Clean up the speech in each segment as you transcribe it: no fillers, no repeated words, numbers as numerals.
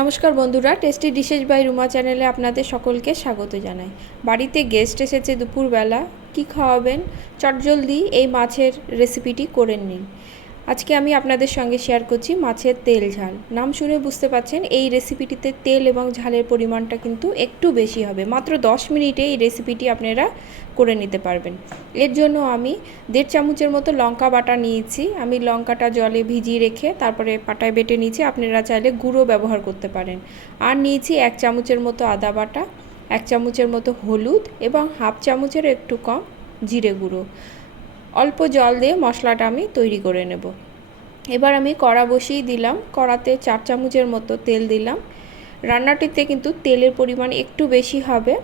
নমস্কার বন্ধুরা, tasty dishes by Ruma চ্যানেলে আপনাদের সকলকে স্বাগত জানাই। বাড়িতে গেস্ট এসেছে দুপুরবেলা, কি খাওয়াবেন? চটজলদি এই মাছের রেসিপিটি করে নিন। আজকে আমি আপনাদের সঙ্গে শেয়ার করছি মাছের তেল ঝাল। নাম শুনে বুঝতে পারছেন এই রেসিপিটিতে তেল এবং ঝালের পরিমাণটা কিন্তু একটু বেশি হবে। মাত্র 10 মিনিটে এই রেসিপিটি আপনারা করে নিতে পারবেন। এর জন্য আমি 1.5 চামচের মতো লঙ্কা বাটা নিয়েছি। আমি লঙ্কাটা জলে ভিজিয়ে রেখে তারপরে পাটায় বেটে নিয়েছি। আপনারা চাইলে গুঁড়ো ব্যবহার করতে পারেন। আর নিয়েছি 1 চামচের মতো আদা বাটা, 1 চামচের মতো হলুদ এবং হাফ চামচের একটু কম জিরে গুঁড়ো। অল্প জল দিয়ে মশলাটা আমি তৈরি করে নেব। এবার আমি কড়া বসিয়ে দিলাম। কড়াতে 4 চামচের মতো তেল দিলাম। রান্নাটিতে কিন্তু তেলের পরিমাণ একটু বেশি হবে।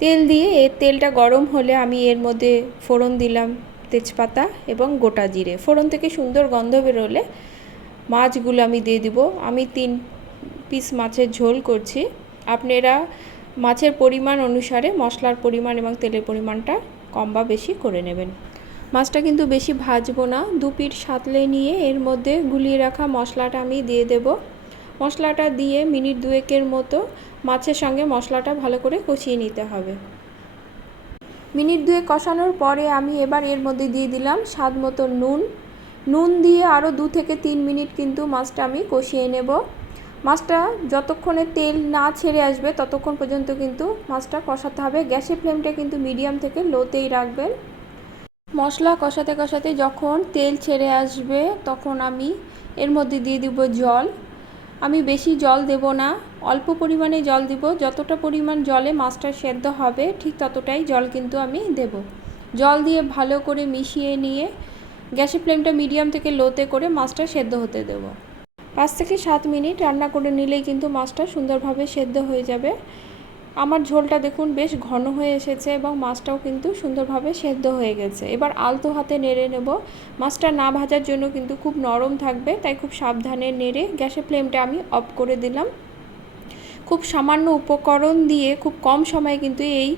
তেল দিয়ে এর তেলটা গরম হলে আমি এর মধ্যে ফোড়ন দিলাম তেজপাতা এবং গোটা জিরে। ফোড়ন থেকে সুন্দর গন্ধ বেরোলে মাছগুলো আমি দিয়ে দিব। আমি 3 পিস মাছের ঝোল করছি। আপনারা মাছের পরিমাণ অনুসারে মশলার পরিমাণ এবং তেলের পরিমাণটা কম বা বেশি করে নেবেন। মাছটা কিন্তু বেশি ভাজবো না, 2 পিঠ সাঁতলে নিয়ে এর মধ্যে গুলিয়ে রাখা মশলাটা আমি দিয়ে দেব। মশলাটা দিয়ে মিনিট 2 মতো মাছের সঙ্গে মশলাটা ভালো করে কষিয়ে নিতে হবে। মিনিট 2 কষানোর পরে আমি এবার এর মধ্যে দিয়ে দিলাম স্বাদ মতো নুন দিয়ে আরও 2 থেকে 3 মিনিট কিন্তু মাছটা আমি কষিয়ে নেব। মাছটা যতক্ষণে তেল না ছেড়ে আসবে ততক্ষণ পর্যন্ত কিন্তু মাছটা কষাতে হবে। গ্যাসের ফ্লেমটা কিন্তু মিডিয়াম থেকে লোতেই রাখবেন। মশলা কষাতে কষাতে যখন তেল ছেড়ে আসবে তখন আমি এর মধ্যে দিয়ে দিব জল। আমি বেশি জল দেব না, অল্প পরিমাণে জল দিব। যতটা পরিমাণ জলে মাছটা সেদ্ধ হবে ঠিক ততটাই জল কিন্তু আমি দেব। জল দিয়ে ভালো করে মিশিয়ে নিয়ে গ্যাসের ফ্লেমটা মিডিয়াম থেকে লোতে করে মাছটা সেদ্ধ হতে দেব। 5 থেকে 7 মিনিট রান্না করে নিলেই কিন্তু মাছটা সুন্দরভাবে সেদ্ধ হয়ে যাবে। আমার ঝোলটা দেখুন বেশ ঘন হয়ে এসেছে এবং মাছটাও কিন্তু সুন্দরভাবে সেদ্ধ হয়ে গেছে। এবার আলতো হাতে নেড়ে নেব। মাছটা না ভাজার জন্য কিন্তু খুব নরম থাকবে, তাই খুব সাবধানে নেড়ে গ্যাসের ফ্লেমটা আমি অফ করে দিলাম। খুব সামান্য উপকরণ দিয়ে খুব কম সময়ে কিন্তু এই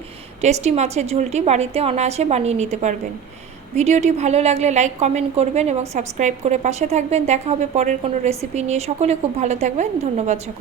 টেস্টি মাছের ঝোলটি বাড়িতে অনায়াসে বানিয়ে নিতে পারবেন। ভিডিওটি ভালো লাগলে লাইক কমেন্ট করবেন এবং সাবস্ক্রাইব করে পাশে থাকবেন। দেখা হবে পরের কোনো রেসিপি নিয়ে। সকলে খুব ভালো থাকবেন। ধন্যবাদ সকল।